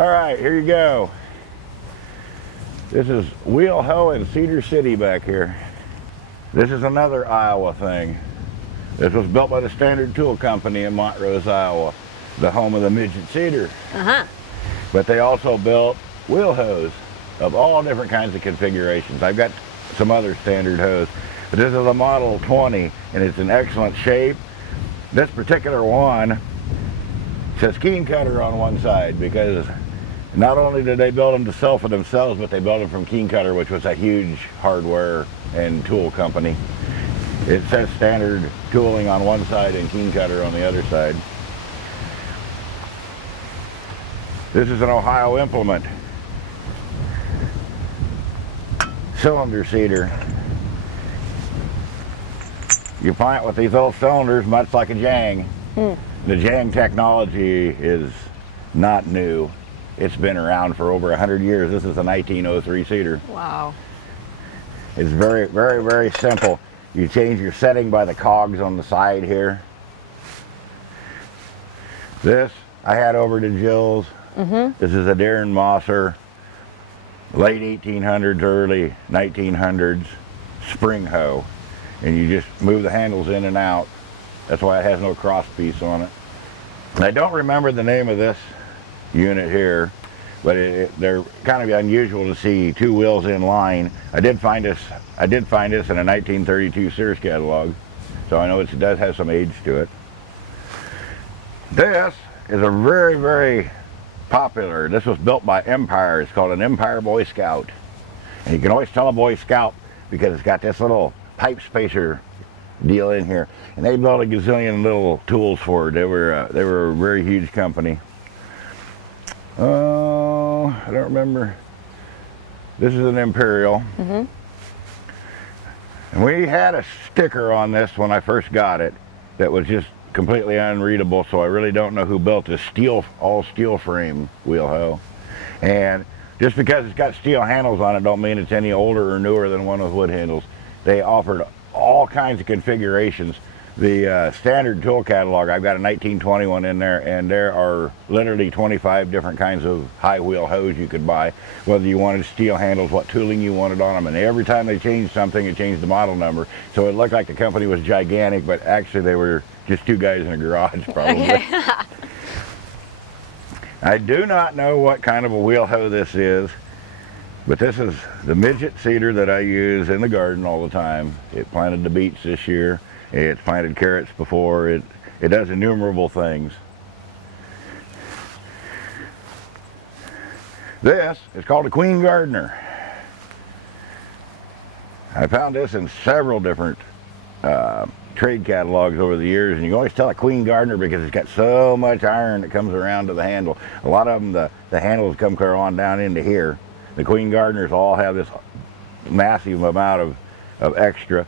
All right, here you go. This is wheel hoe in Cedar City back here. This is another Iowa thing. This was built by the Standard Tool Company in Montrose, Iowa, the home of the midget cedar. But they also built wheel hoes of all different kinds of configurations. I've got some other standard hoes, but this is a Model 20, and it's in excellent shape. This particular one says Keen Cutter on one side, because not only did they build them to sell for themselves, but they built them from Keen Cutter, which was a huge hardware and tool company. It says Standard Tooling on one side and Keen Cutter on the other side. This is an Ohio implement. Cylinder seeder. You plant with these little cylinders, much like a jang. The jang technology is not new. It's been around for over 100 years. This is a 1903 seeder. Wow. It's very, very, very simple. You change your setting by the cogs on the side here. This I had over to Jill's. This is a Darren Mosser, late 1800s, early 1900s spring hoe. And you just move the handles in and out. That's why it has no cross piece on it. I don't remember the name of this unit here, but they're kind of unusual to see two wheels in line. I did find this in a 1932 Sears catalog, so I know it does have some age to it. This is a very, very popular. This was built by Empire. It's called an Empire Boy Scout, and you can always tell a Boy Scout because it's got this little pipe spacer deal in here, and they built a gazillion little tools for it. They were a very huge company. Oh, I don't remember. This is an Imperial. And we had a sticker on this when I first got it that was just completely unreadable, so I really don't know who built this all steel frame wheel hoe. And just because it's got steel handles on it don't mean it's any older or newer than one with wood handles. They offered all kinds of configurations. The standard tool catalog, I've got a 1921 in there, and there are literally 25 different kinds of high wheel hoes you could buy, whether you wanted steel handles, what tooling you wanted on them, and every time they changed something, it changed the model number. So it looked like the company was gigantic, but actually they were just two guys in a garage, probably. I do not know what kind of a wheel hoe this is, but this is the midget cedar that I use in the garden all the time. It planted the beets this year. It's planted carrots before. It does innumerable things. This is called a Queen Gardener. I found this in several different trade catalogs over the years, and you can always tell a Queen Gardener because it's got so much iron that comes around to the handle. A lot of them, the handles come clear on down into here. The Queen Gardeners all have this massive amount of extra.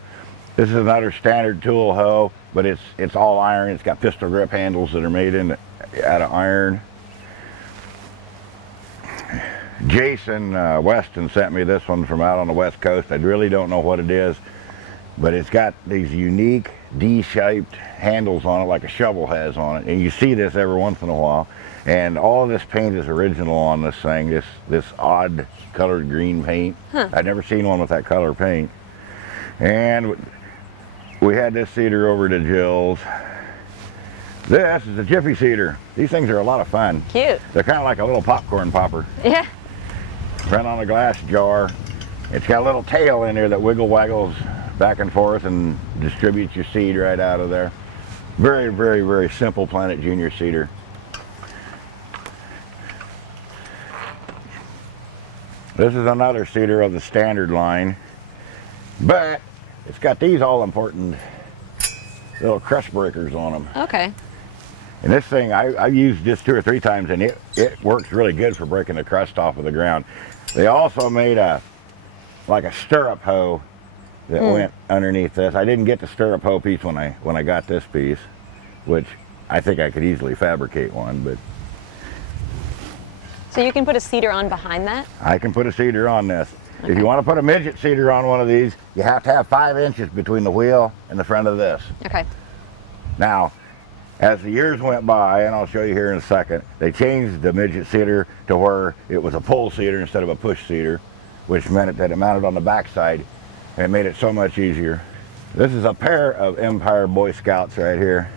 This is another standard tool hoe, but it's all iron. It's got pistol grip handles that are made out of iron. Jason Weston sent me this one from out on the West Coast. I really don't know what it is, but it's got these unique D-shaped handles on it like a shovel has on it. And you see this every once in a while. And all this paint is original on this thing, this odd colored green paint. I'd never seen one with that color paint. And we had this cedar over to Jill's. This is a Jiffy cedar. These things are a lot of fun. Cute. They're kind of like a little popcorn popper. Yeah. Run on a glass jar. It's got a little tail in there that wiggle waggles back and forth and distributes your seed right out of there. Very, very, very simple Planet Junior cedar. This is another cedar of the standard line, but it's got these all important little crust breakers on them. Okay. And this thing, I've used this 2 or 3 times, and it works really good for breaking the crust off of the ground. They also made like a stirrup hoe that went underneath this. I didn't get the stirrup hoe piece when I got this piece, which I think I could easily fabricate one, but. So you can put a cedar on behind that? I can put a cedar on this. Okay. If you want to put a midget cedar on one of these, you have to have 5 inches between the wheel and the front of this. Okay. Now, As the years went by, and I'll show you here in a second, they changed the midget cedar to where it was a pull cedar instead of a push cedar, which meant that it mounted on the backside and it made it so much easier. This is a pair of Empire Boy Scouts right here,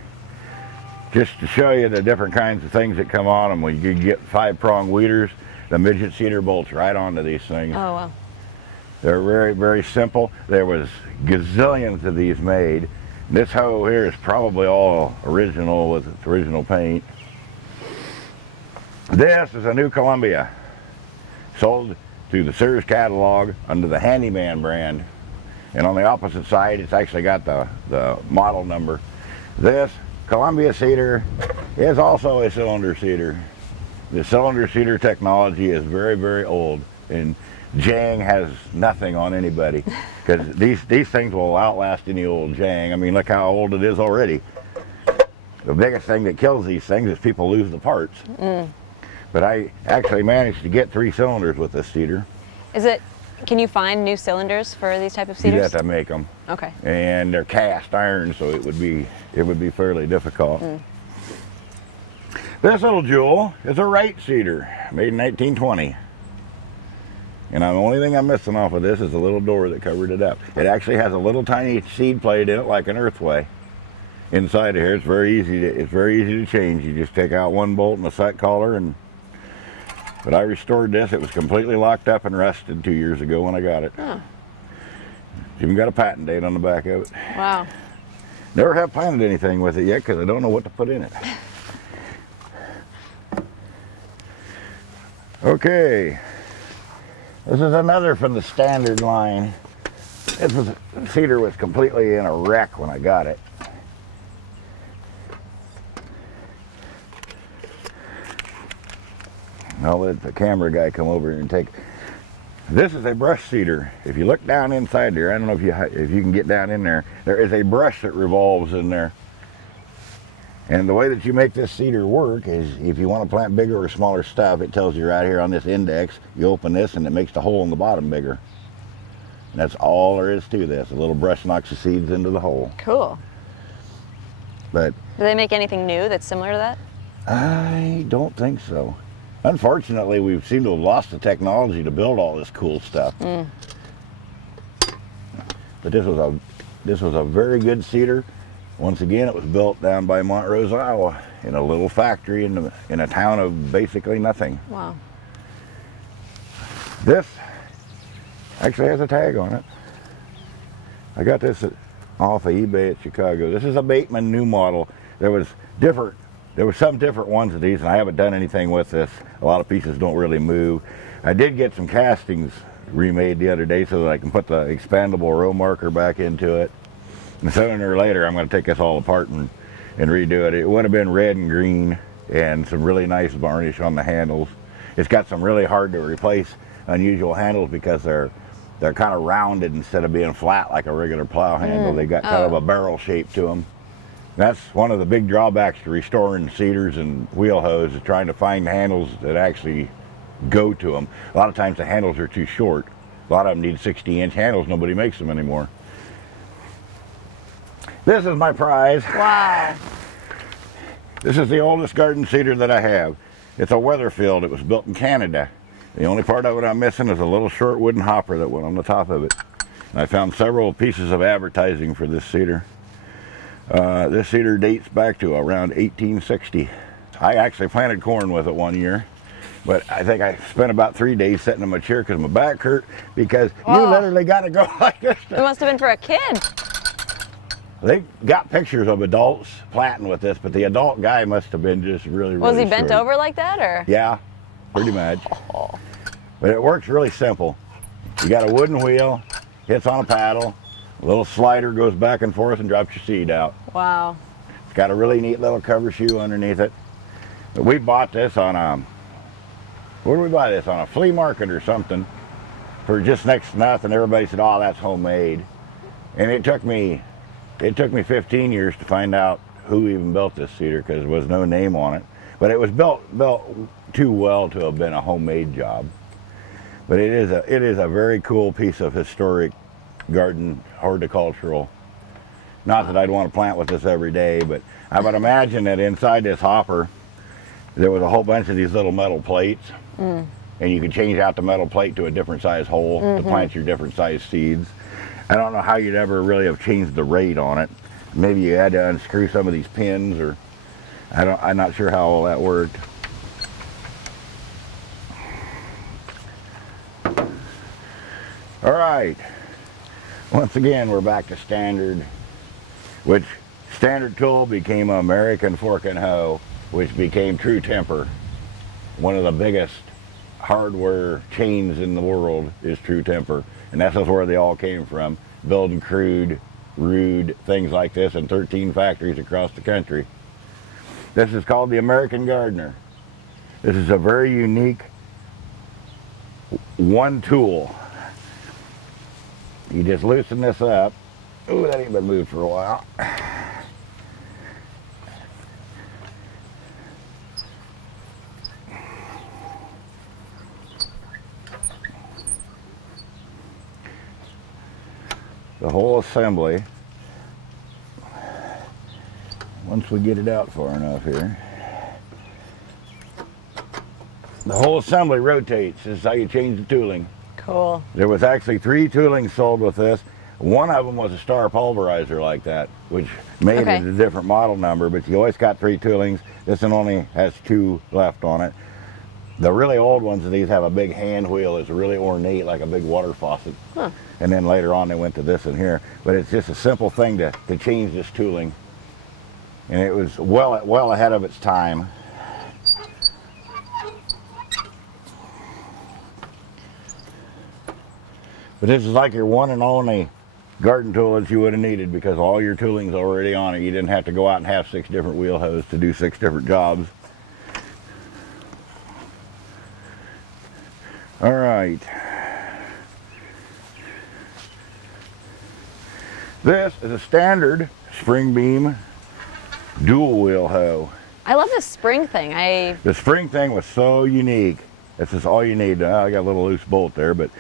just to show you the different kinds of things that come on them. When you get 5-prong weeders, the midget cedar bolts right onto these things. Oh, wow. They're very, very simple. There was gazillions of these made. This hoe here is probably all original with its original paint. This is a new Columbia, sold through the Sears catalog under the Handyman brand. And on the opposite side, it's actually got the model number. This Columbia cedar is also a cylinder cedar. The cylinder cedar technology is very, very old, and Jang has nothing on anybody, because these things will outlast any old Jang. I mean, look how old it is already. The biggest thing that kills these things is people lose the parts. But I actually managed to get 3 cylinders with this cedar. Can you find new cylinders for these type of cedars? You have to make them. Okay. And they're cast iron, so it would be fairly difficult. This little jewel is a Wright cedar, made in 1920. And the only thing I'm missing off of this is the little door that covered it up. It actually has a little tiny seed plate in it, like an earthway. Inside of here, it's very easy to change. You just take out one bolt and a set collar, but I restored this. It was completely locked up and rusted 2 years ago when I got it. Oh. It's even got a patent date on the back of it. Wow. Never have planted anything with it yet because I don't know what to put in it. Okay. This is another from the standard line. The cedar was completely in a wreck when I got it. I'll let the camera guy come over and take. This is a brush cedar. If you look down inside there, I don't know if you can get down in there. There is a brush that revolves in there. And the way that you make this cedar work is if you want to plant bigger or smaller stuff, it tells you right here on this index. You open this and it makes the hole in the bottom bigger. And that's all there is to this. A little brush knocks the seeds into the hole. Cool. But do they make anything new that's similar to that? I don't think so. Unfortunately, we seem to have lost the technology to build all this cool stuff. But this was a very good cedar. Once again, it was built down by Montrose, Iowa, in a little factory in a town of basically nothing. Wow. This actually has a tag on it. I got this off of eBay at Chicago. This is a Bateman new model. There was some different ones of these, and I haven't done anything with this. A lot of pieces don't really move. I did get some castings remade the other day so that I can put the expandable row marker back into it. And sooner or later, I'm going to take this all apart and redo it. It would have been red and green and some really nice varnish on the handles. It's got some really hard to replace unusual handles because they're kind of rounded instead of being flat like a regular plow handle. They got kind of a barrel shape to them. That's one of the big drawbacks to restoring cedars and wheel hoes, is trying to find handles that actually go to them. A lot of times the handles are too short. A lot of them need 60-inch handles. Nobody makes them anymore. This is my prize. Wow. This is the oldest garden cedar that I have. It's a Weatherfield. It was built in Canada. The only part of it I'm missing is a little short wooden hopper that went on the top of it. And I found several pieces of advertising for this cedar. This cedar dates back to around 1860. I actually planted corn with it one year, but I think I spent about 3 days sitting in my chair because my back hurt, because you literally got to go like this. It must have been for a kid. They got pictures of adults planting with this, but the adult guy must have been just really Was he bent short. over like that, or? Yeah, pretty much. But it works really simple. You got a wooden wheel, hits on a paddle, a little slider goes back and forth and drops your seed out. Wow. It's got a really neat little cover shoe underneath it. But we bought this on where did we buy this? On a flea market or something for just next to nothing. Everybody said, oh, that's homemade. And it took me 15 years to find out who even built this cedar, because there was no name on it. But it was built too well to have been a homemade job. But it is a very cool piece of historic garden horticultural Not that I'd want to plant with this every day, but I would imagine that inside this hopper, there was a whole bunch of these little metal plates. And you could change out the metal plate to a different size hole to plant your different size seeds. I don't know how you'd ever really have changed the rate on it. Maybe you had to unscrew some of these pins, or I'm not sure how all that worked. All right, once again we're back to standard, which standard tool became American Fork and Hoe, which became True Temper. One of the biggest hardware chains in the world is True Temper, and that's where they all came from, building crude, rude things like this in 13 factories across the country. This is called the American Gardener. This is a very unique one tool. You just loosen this up. Ooh, that ain't been moved for a while. The whole assembly, once we get it out far enough here, the whole assembly rotates. This is how you change the tooling. Cool. There was actually 3 toolings sold with this. One of them was a star pulverizer like that, which made it a different model number, but you always got 3 toolings. This one only has 2 left on it. The really old ones of these have a big hand wheel. It's really ornate, like a big water faucet. Huh. And then later on they went to this in here. But it's just a simple thing to change this tooling. And it was well ahead of its time. But this is like your one and only garden tool that you would have needed, because all your tooling's already on it. You didn't have to go out and have 6 different wheel hoes to do 6 different jobs. All right. This is a standard spring beam dual wheel hoe. I love this spring thing. The spring thing was so unique. This is all you need. I got a little loose bolt there, but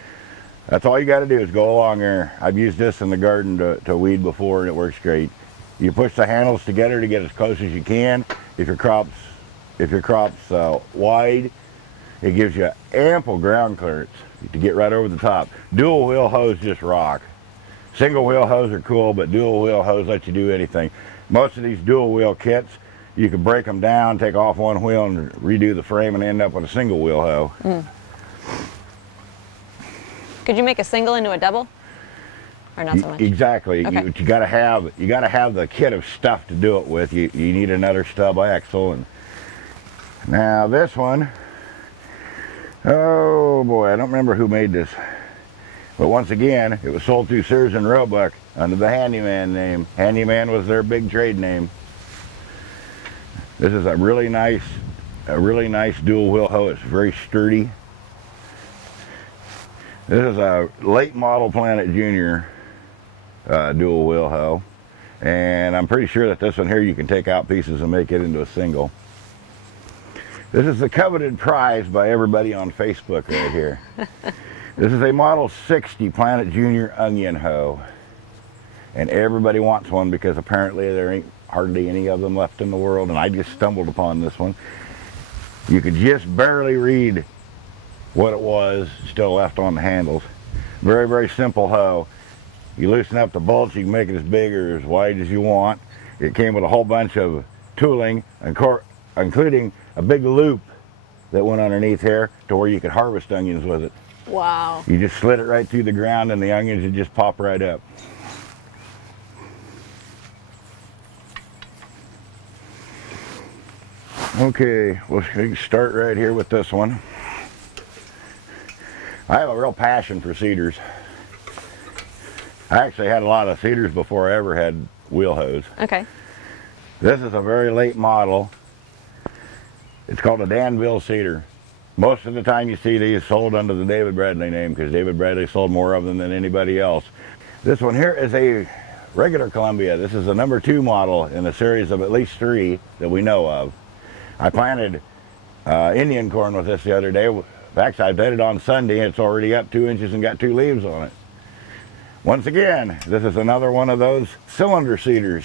that's all you got to do is go along there. I've used this in the garden to weed before, and it works great. You push the handles together to get as close as you can. If your crop's wide, it gives you ample ground clearance to get right over the top. Dual wheel hoes just rock. Single wheel hoes are cool, but dual wheel hoes let you do anything. Most of these dual wheel kits, you can break them down, take off one wheel and redo the frame and end up with a single wheel hoe. Could you make a single into a double? Or not so much? Exactly. Okay. You gotta have the kit of stuff to do it with. You need another stub axle. And now this one, oh boy, I don't remember who made this. But once again, it was sold through Sears and Roebuck under the Handyman name. Handyman was their big trade name. This is a really nice dual wheel hoe. It's very sturdy. This is a late model Planet Junior dual wheel hoe. And I'm pretty sure that this one here you can take out pieces and make it into a single. This is the coveted prize by everybody on Facebook right here. This is a Model 60 Planet Junior onion hoe. And everybody wants one because apparently there ain't hardly any of them left in the world, and I just stumbled upon this one. You could just barely read what it was still left on the handles. Very, very simple hoe. You loosen up the bolts, you can make it as big or as wide as you want. It came with a whole bunch of tooling, including a big loop that went underneath here to where you could harvest onions with it. Wow. You just slid it right through the ground and the onions would just pop right up. Okay, we'll start right here with this one. I have a real passion for cedars. I actually had a lot of cedars before I ever had wheel hoes. Okay. This is a very late model. It's called a Danville Cedar. Most of the time you see these sold under the David Bradley name because David Bradley sold more of them than anybody else. This one here is a regular Columbia. This is the number 2 model in a series of at least 3 that we know of. I planted Indian corn with this the other day. Actually, I did it on Sunday and it's already up 2 inches and got 2 leaves on it. Once again, this is another one of those cylinder cedars.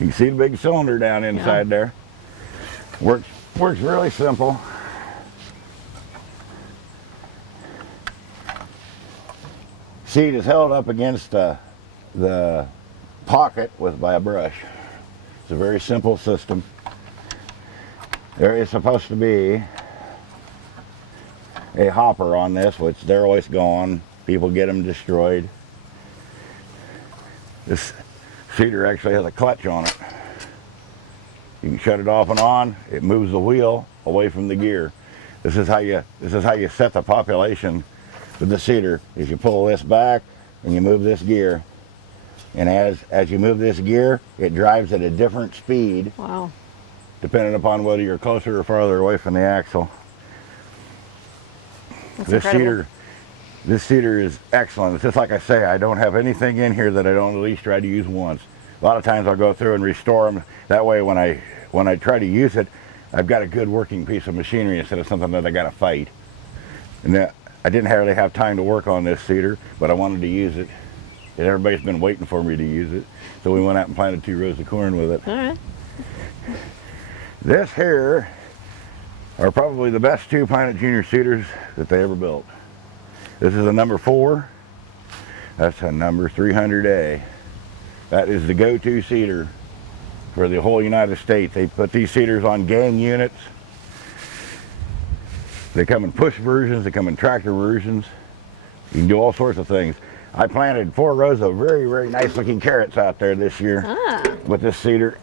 You can see the big cylinder down inside there. Works really simple. Seed is held up against the pocket by a brush. It's a very simple system. There is supposed to be a hopper on this, which they're always gone. People get them destroyed. This cedar actually has a clutch on it. You can shut it off and on. It moves the wheel away from the gear. This is how you set the population with the cedar. Is you pull this back and you move this gear. And as you move this gear, it drives at a different speed. Wow. Depending upon whether you're closer or farther away from the axle. That's incredible. This cedar is excellent. It's just like I say, I don't have anything in here that I don't at least try to use once. A lot of times I'll go through and restore them. That way when I try to use it, I've got a good working piece of machinery instead of something that I got to fight. And I didn't really have time to work on this cedar, but I wanted to use it. And everybody's been waiting for me to use it. So we went out and planted 2 rows of corn with it. All right. This here are probably the best 2 Planet Junior cedars that they ever built. This is a number 4. That's a number 300A. That is the go-to cedar for the whole United States. They put these cedars on gang units. They come in push versions, they come in tractor versions. You can do all sorts of things. I planted 4 rows of very, very nice looking carrots out there this year with this cedar.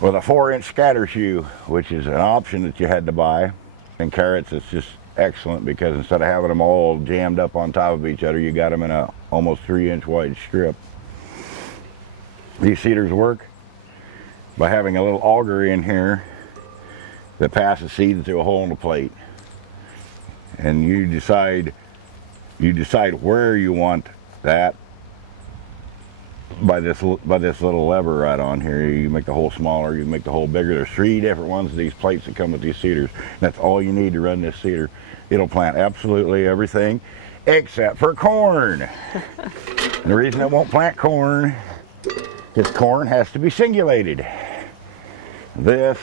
With a 4-inch scatter shoe, which is an option that you had to buy. And carrots, it's just excellent because instead of having them all jammed up on top of each other, you got them in a almost 3-inch wide strip. These cedars work by having a little auger in here that passes seeds through a hole in the plate. And you decide where you want that by this little lever right on here. You can make the hole smaller, you can make the hole bigger. There's 3 different ones of these plates that come with these cedars. That's all you need to run this cedar. It'll plant absolutely everything except for corn. The reason it won't plant corn is corn has to be singulated. This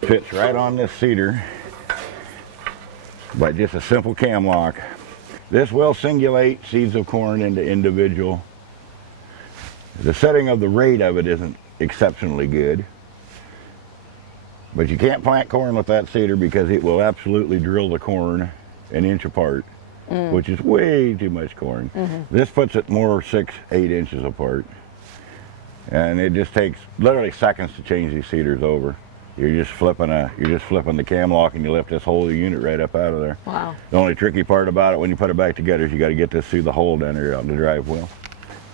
fits right on this cedar by just a simple cam lock. This will singulate seeds of corn into individual. The setting of the rate of it isn't exceptionally good, but you can't plant corn with that cedar because it will absolutely drill the corn an inch apart, which is way too much corn. This puts it more 6-8 inches apart, and it just takes literally seconds to change these cedars over. You're just flipping the cam lock and you lift this whole unit right up out of there. Wow. The only tricky part about it when you put it back together is you got to get this through the hole down there on the drive wheel.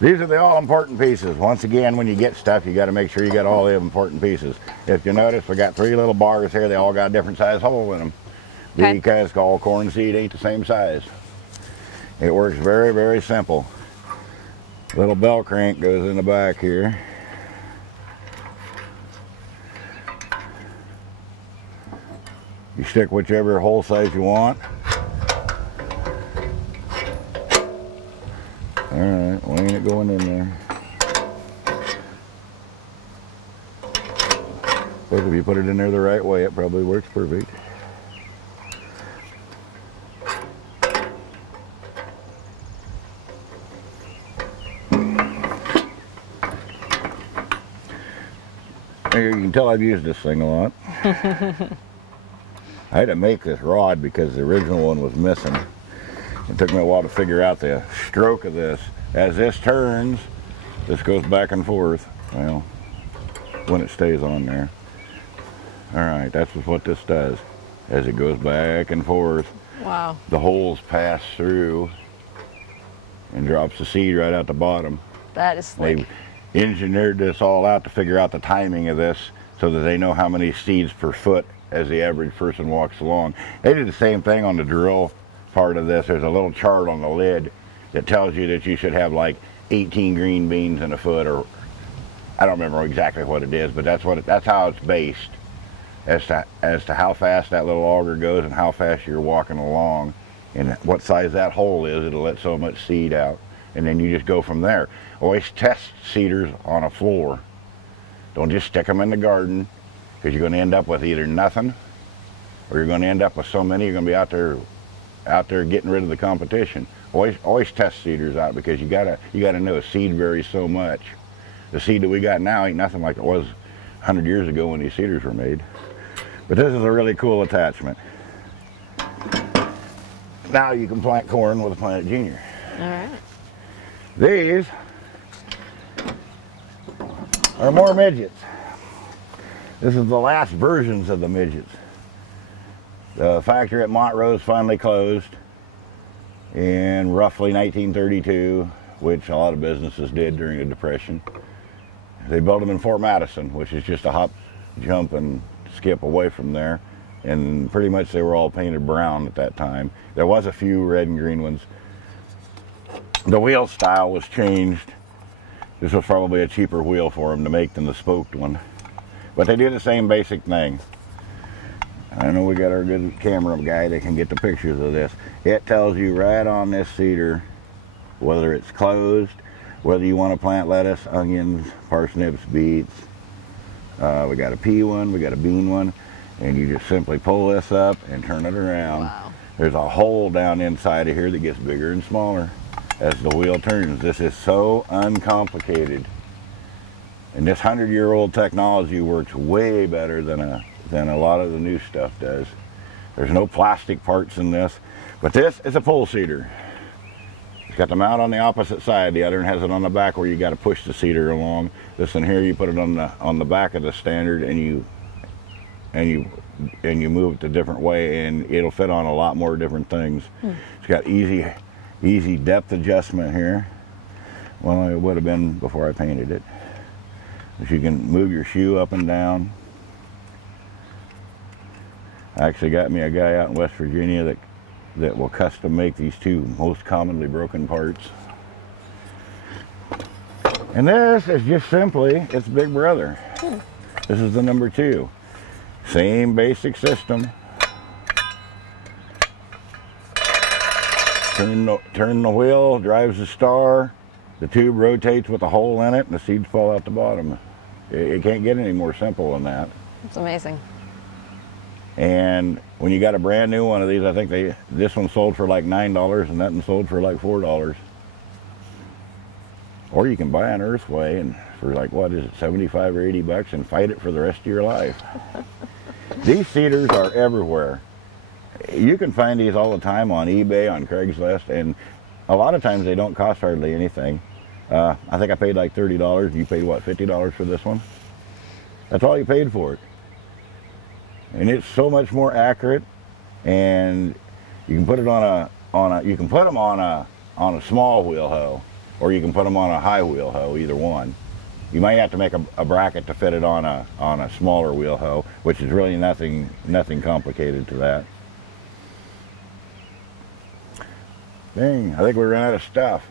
These are the all important pieces. Once again, when you get stuff, you got to make sure you got all the important pieces. If you notice, we got 3 little bars here. They all got a different size hole in them. Okay. Because all corn seed ain't the same size. It works very, very simple. Little bell crank goes in the back here. You stick whichever hole size you want. Alright, well, ain't it going in there? But if you put it in there the right way, it probably works perfect. There, you can tell I've used this thing a lot. I had to make this rod because the original one was missing. It took me a while to figure out the stroke of this. As this turns, this goes back and forth. Well, when it stays on there. Alright, that's what this does. As it goes back and forth, wow, the holes pass through and drops the seed right out the bottom. That is slick. They engineered this all out to figure out the timing of this so that they know how many seeds per foot as the average person walks along. They did the same thing on the drill part of this. There's a little chart on the lid that tells you that you should have like 18 green beans in a foot, or I don't remember exactly what it is, but that's how it's based as to how fast that little auger goes and how fast you're walking along and what size that hole is, it'll let so much seed out, and then you just go from there. Always test cedars on a floor. Don't just stick them in the garden, because you're going to end up with either nothing, or you're going to end up with so many you're going to be out there getting rid of the competition. Always test cedars out, because you gotta know seed varies so much. The seed that we got now ain't nothing like it was 100 years ago when these cedars were made. But this is a really cool attachment. Now you can plant corn with a Planet Junior. All right. These are more midgets. This is the last versions of the midgets. The factory at Montrose finally closed in roughly 1932, which a lot of businesses did during the Depression. They built them in Fort Madison, which is just a hop, jump, and skip away from there. And pretty much they were all painted brown at that time. There was a few red and green ones. The wheel style was changed. This was probably a cheaper wheel for them to make than the spoked one. But they do the same basic thing. I know we got our good camera guy that can get the pictures of this. It tells you right on this cedar whether it's closed, whether you want to plant lettuce, onions, parsnips, beets. We got a pea one, we got a bean one, and you just simply pull this up and turn it around. Wow. There's a hole down inside of here that gets bigger and smaller as the wheel turns. This is so uncomplicated. And this 100-year-old technology works way better than a lot of the new stuff does. There's no plastic parts in this, but this is a pole cedar. It's got the mount on the opposite side. The other one has it on the back where you got to push the cedar along. This one here, you put it on the back of the standard, and you move it the different way, and it'll fit on a lot more different things. It's got easy depth adjustment here. Well, it would have been before I painted it. If you can move your shoe up and down. I actually got me a guy out in West Virginia that will custom make these two most commonly broken parts. And this is just simply its big brother. This is the number 2. Same basic system. Turn the wheel, drives the star. The tube rotates with a hole in it, and the seeds fall out the bottom. It can't get any more simple than that. It's amazing. And when you got a brand new one of these, I think this one sold for like $9 and that one sold for like $4. Or you can buy an Earthway and for like, what is it, 75 or 80 bucks and fight it for the rest of your life. These cedars are everywhere. You can find these all the time on eBay, on Craigslist, and a lot of times they don't cost hardly anything. I think I paid like $30. You paid what, $50 for this one? That's all you paid for it. And it's so much more accurate, and you can put it you can put them on a small wheel hoe, or you can put them on a high wheel hoe, either one. You might have to make a bracket to fit it on a smaller wheel hoe, which is really nothing complicated to that. Dang, I think we ran out of stuff.